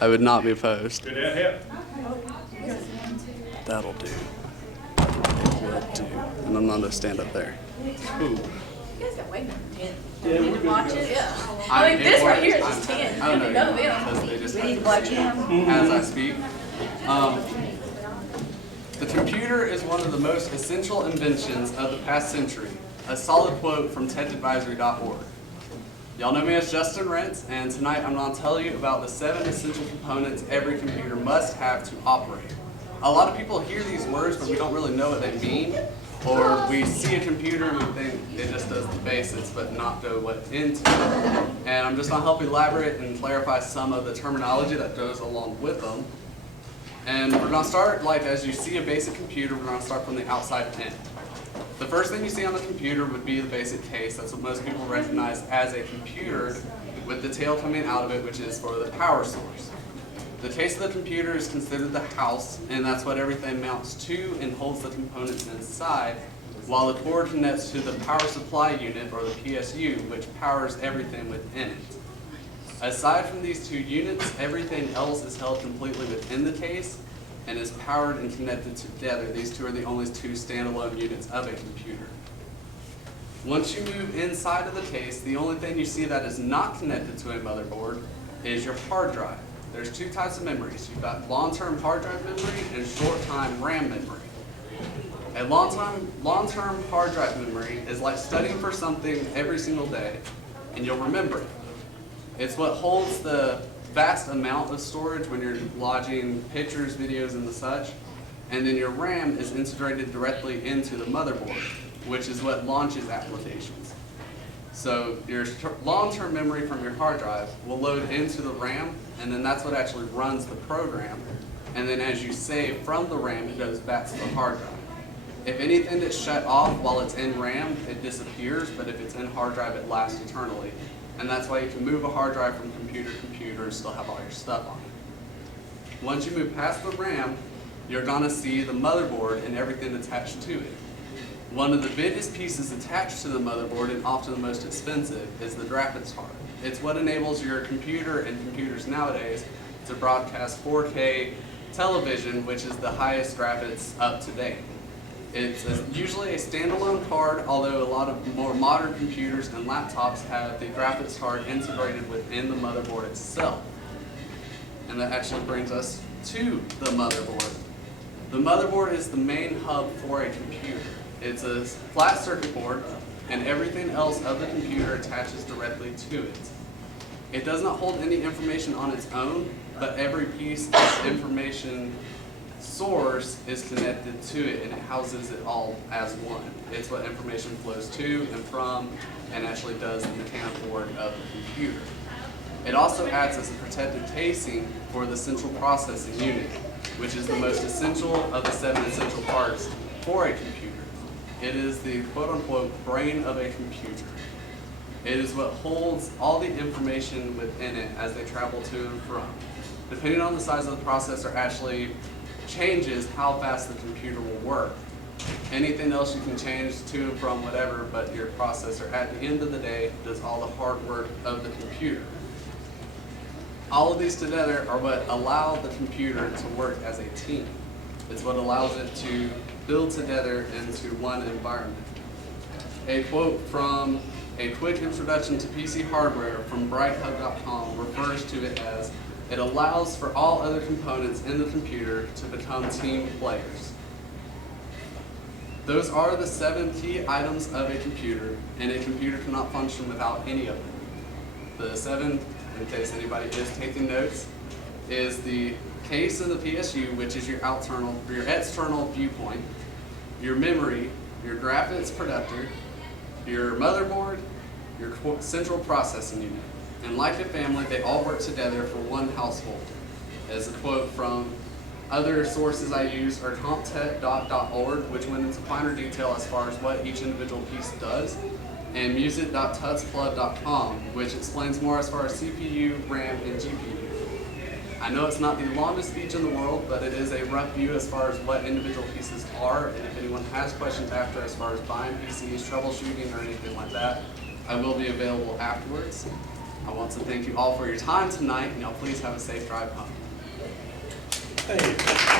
I would not be opposed. Could that help? That'll do. It will do. And I'm not gonna stand up there. Ooh. You guys got way more than 10. Yeah, You we're need to good watch to it, go. yeah. I mean, this right here is just 10. I don't know. None of Because them. they just We have need to to watch see him. as I speak. The computer is one of the most essential inventions of the past century. A solid quote from techadvisory.org. Y'all know me as Justin Rentz, and tonight I'm going to tell you about the 7 essential components every computer must have to operate. A lot of people hear these words, but we don't really know what they mean, or we see a computer and we think it just does the basics, but not know what's into it. And I'm just going to help elaborate and clarify some of the terminology that goes along with them. And we're going to start, like as you see a basic computer, we're going to start from the outside in. The first thing you see on the computer would be the basic case. That's what most people recognize as a computer with the tail coming out of it, which is for the power source. The case of the computer is considered the house, and that's what everything mounts to and holds the components inside, while the cord connects to the power supply unit, or the PSU, which powers everything within it. Aside from these two units, everything else is held completely within the case and is powered and connected together. These two are the only two standalone units of a computer. Once you move inside of the case, the only thing you see that is not connected to a motherboard is your hard drive. There's 2 types of memories. You've got long-term hard drive memory and short-time RAM memory. A long-term hard drive memory is like studying for something every single day, and you'll remember it. It's what holds the vast amount of storage when you're lodging pictures, videos, and the such. And then your RAM is integrated directly into the motherboard, which is what launches applications. So your long-term memory from your hard drive will load into the RAM, and then that's what actually runs the program. And then as you save from the RAM, it goes back to the hard drive. If anything that's shut off while it's in RAM, it disappears, but if it's in hard drive, it lasts eternally. And that's why you can move a hard drive from computer to computer and still have all your stuff on it. Once you move past the RAM, you're gonna see the motherboard and everything attached to it. One of the biggest pieces attached to the motherboard, and often the most expensive, is the graphics card. It's what enables your computer and computers nowadays to broadcast 4K television, which is the highest graphics up to date. It's usually a standalone card, although a lot of more modern computers and laptops have the graphics card integrated within the motherboard itself. And that actually brings us to the motherboard. The motherboard is the main hub for a computer. It's a flat circuit board, and everything else of the computer attaches directly to it. It does not hold any information on its own, but every piece of information source is connected to it, and it houses it all as one. It's what information flows to and from, and actually does the mechanical work of the computer. It also acts as a protective casing for the central processing unit, which is the most essential of the 7 essential parts for a computer. It is the quote-unquote brain of a computer. It is what holds all the information within it as they travel to and from. Depending on the size of the processor, actually changes how fast the computer will work. Anything else you can change to and from whatever, but your processor at the end of the day does all the hard work of the computer. All of these together are what allow the computer to work as a team. It's what allows it to build together into one environment. A quote from A Quick Introduction to PC Hardware from BrightHub.com refers to it as, "It allows for all other components in the computer to become team players." Those are the 7 key items of a computer, and a computer cannot function without any of them. The 7, in case anybody is taking notes, is the case of the PSU, which is your external viewpoint, your memory, your graphics producer, your motherboard, your central processing unit. And like a family, they all work together for one household. As a quote from other sources I use are comptech.org, which went into finer detail as far as what each individual piece does, and music.tutsplug.com, which explains more as far as CPU, RAM, and GPU. I know it's not the longest speech in the world, but it is a rough view as far as what individual pieces are, and if anyone has questions after as far as buying PCs, troubleshooting, or anything like that, I will be available afterwards. I want to thank you all for your time tonight, and y'all please have a safe drive home. Hey.